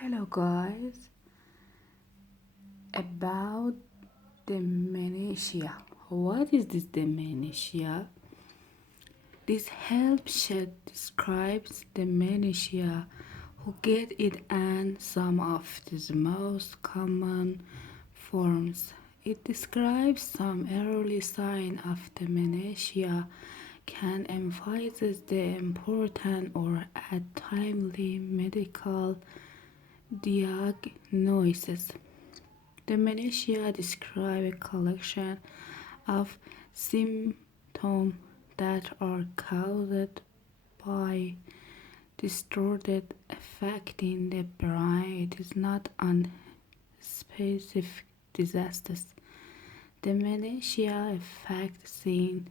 Hello guys, about dementia. What is this dementia? This help sheet describes dementia, who get it and some of the most common forms. It describes some early sign of dementia, can emphasize the important or at timely medical diagnosis. Dementia describes a collection of symptoms that are caused by distorted affecting the brain. It is not unspecific disasters. Dementia affects in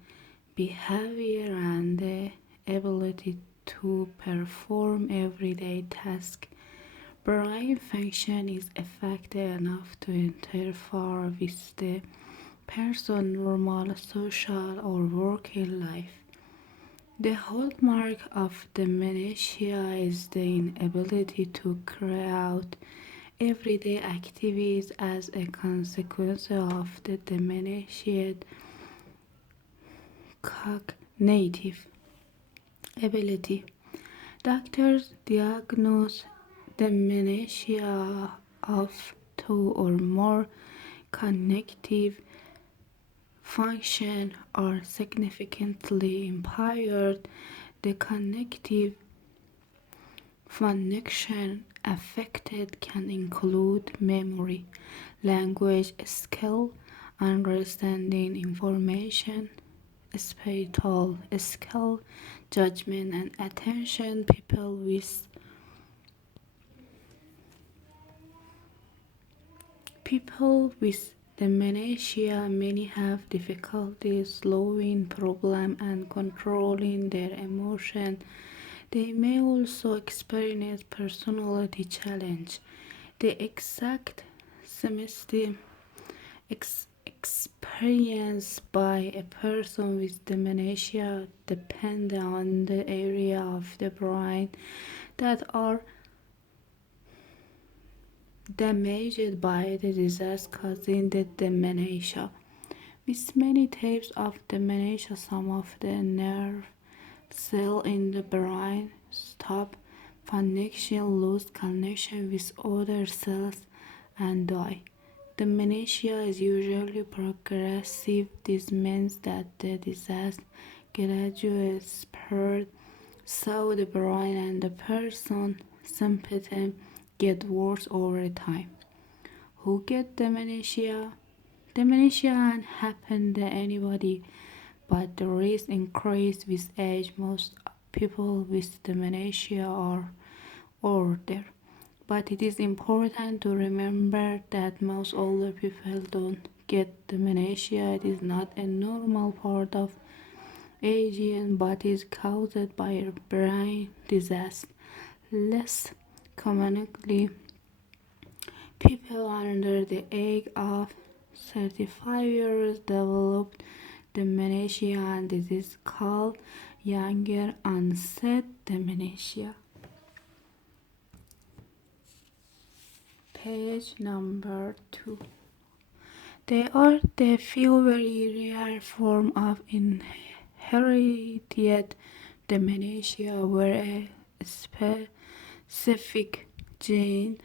behavior and the ability to perform everyday tasks. Brain function is affected enough to interfere with the person's normal social or working life. The hallmark of dementia is the inability to carry out everyday activities as a consequence of the diminished cognitive ability. Doctors diagnose dementia of two or more cognitive function are significantly impaired. The cognitive function affected can include memory, language skill, understanding information, spatial skill, judgment, and attention. People with dementia many have difficulty slowing problem and controlling their emotion. They may also experience personality challenge. The exact semester experienced by a person with dementia depend on the area of the brain that are damaged by the disease causing the dementia. With many types of dementia, some of the nerve cells in the brain stop function, lose connection with other cells, and die. Dementia is usually progressive. This means that the disease gradually spread, so the brain and the person symptoms get worse over time. Who get dementia? Dementia can happen to anybody, but the risk increases with age. Most people with dementia are older, but it is important to remember that most older people don't get dementia. It is not a normal part of aging, but is caused by a brain disease. Less commonly, people under the age of 35 years develop dementia, and this is called younger onset dementia. Page number 2. There are the few very rare forms of inherited dementia where a specific gene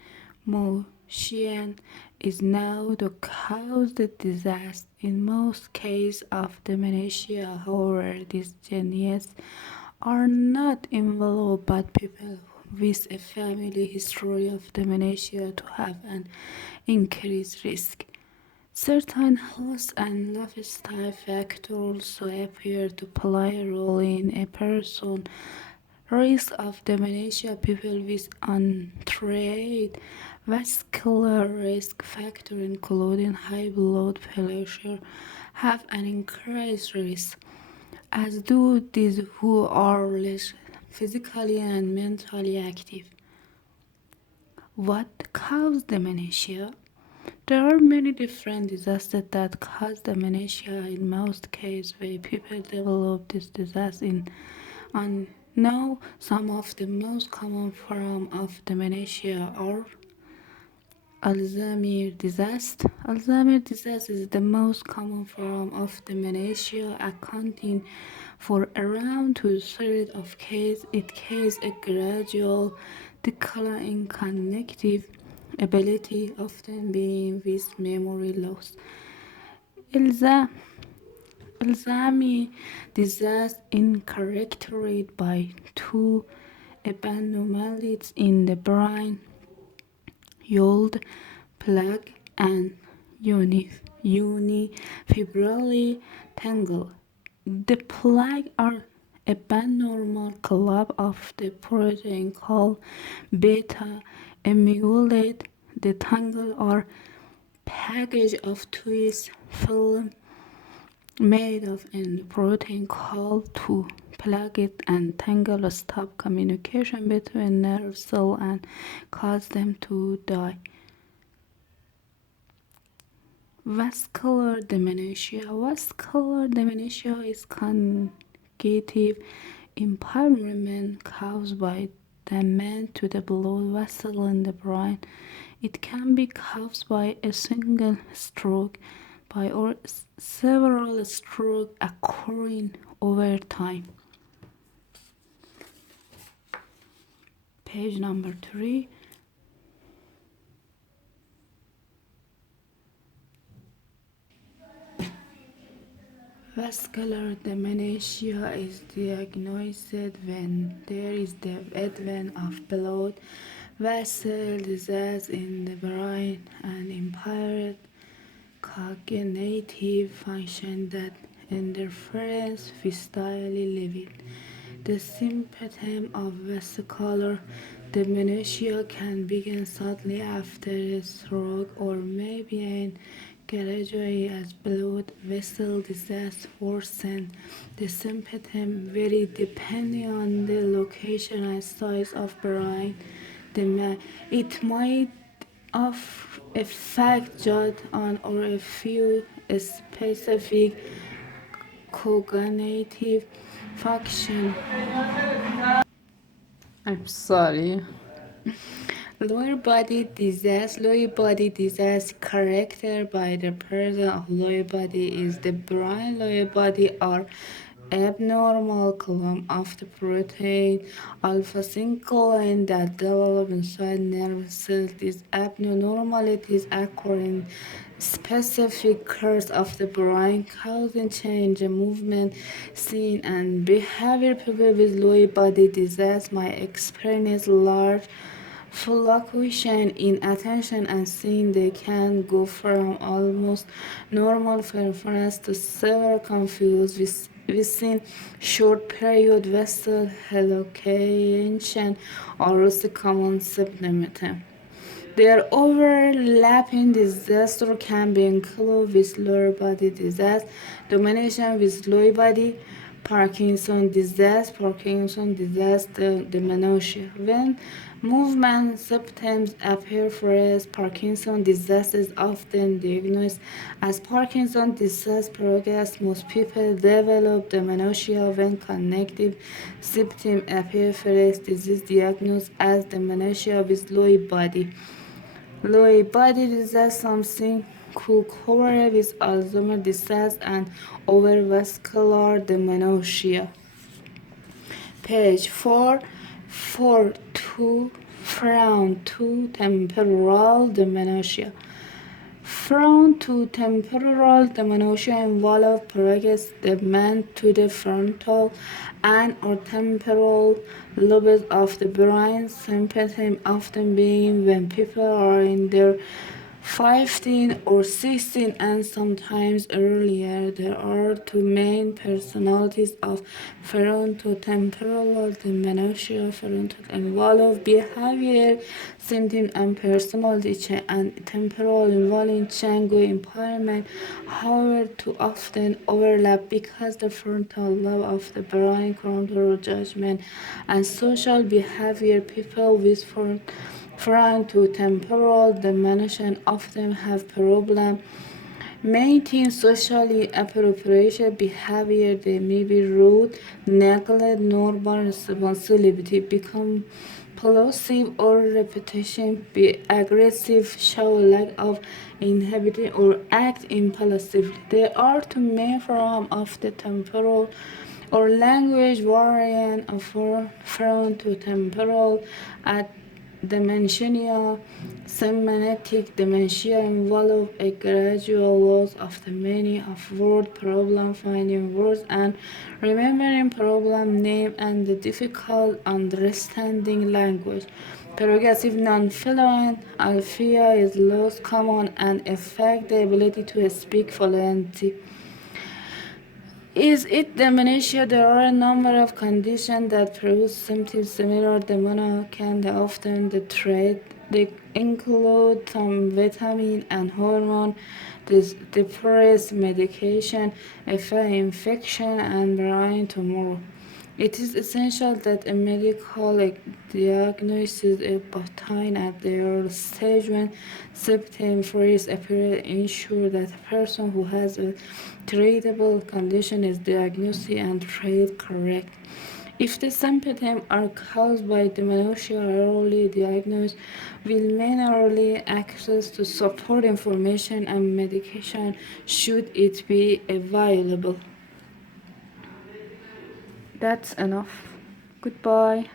mutation is known to cause the disease. In most cases of dementia, however, these genes are not involved, but people with a family history of dementia to have an increased risk. Certain health and lifestyle factors also appear to play a role in a person's risk of dementia. People with untreated vascular risk factor, including high blood pressure, have an increased risk, as do those who are less physically and mentally active. What causes dementia? There are many different disasters that cause dementia. In most cases, where people develop this disease in Now, some of the most common forms of dementia are Alzheimer's disease. Alzheimer's disease is the most common form of dementia, accounting for around two-thirds of cases. It causes a gradual decline in cognitive ability, often being with memory loss. Alzheimer's disease is characterized by two abnormalities in the brain: yield plaque and unifibrillary tangle. The plaque are abnormal clump of the protein called beta amyloid. The tangle are package of twist film made of a protein called to plug it and tangle stop communication between nerve cells and cause them to die. Vascular dementia. Vascular dementia is cognitive impairment caused by damage to the blood vessel in the brain. It can be caused by a single stroke, by or several strokes occurring over time. Page number 3. Vascular dementia is diagnosed when there is the advent of blood vessel disease in the brain and impaired cognitive function that interferes with daily living. The symptom of vascular dementia can begin shortly after a stroke or may be gradually as blood vessel disease worsens. The symptoms vary depending on the location and size of brain. It might affect just one or a few specific cognitive function. I'm sorry. Lower body disease characterized by the presence of lower body is the brain. Lower body are abnormal clump of the protein alpha-synuclein that develop inside nerve cells. These abnormalities occur in specific parts of the brain, causing change in movement, seeing, and behavior. People with lower body disease might experience large fluctuation in attention and seeing. They can go from almost normal performance to severe confused within short period. Vessel hallucination are also common symptoms. Their overlapping disaster can be included with lower body disease, domination with lower body, Parkinson disease, dementia. When movement symptoms appear first, Parkinson disease is often diagnosed as Parkinson disease progresses. Most people develop dementia when cognitive symptoms appear first. This is diagnosed as dementia with Lewy body. Lewy body disease something could cover with Alzheimer's disease and other vascular dementia. Page 4. 4.2 Frontotemporal dementia. Frontotemporal dementia involves progress damage to the frontal and or temporal lobes of the brain. Symptoms often begin when people are in their 15 or 16 and sometimes earlier. There are two main personalities of frontotemporal dementia. Frontal involve behavior, symptoms, and personality change, and temporal involving change impairment. However, too often overlap because the frontal lobe of the brain controls judgment and social behavior. People with frontotemporal dementia often have problems Maintain socially appropriate behavior. They may be rude, neglect normal responsibility, become impulsive or repetition, be aggressive, show lack of inhibition, or act impulsively. They are to main form of the temporal or language variant of frontotemporal at dementia. Semantic dementia involves a gradual loss of the meaning of word, problem finding words and remembering problem name, and the difficult understanding language. Progressive non-fluent alpha is lost common and affect the ability to speak fluently. Is it dementia? There are a number of conditions that produce symptoms similar to dementia, and often the trait. They include some vitamin and hormone, depressed medication, infection, and brain tumor. It is essential that a medical diagnosis is obtained at the early stage when symptoms first appear, ensure that a person who has a treatable condition is diagnosed and treated correctly. If the symptoms are caused by dementia, early diagnosis will mean early access to support information and medication should it be available. That's enough. Goodbye.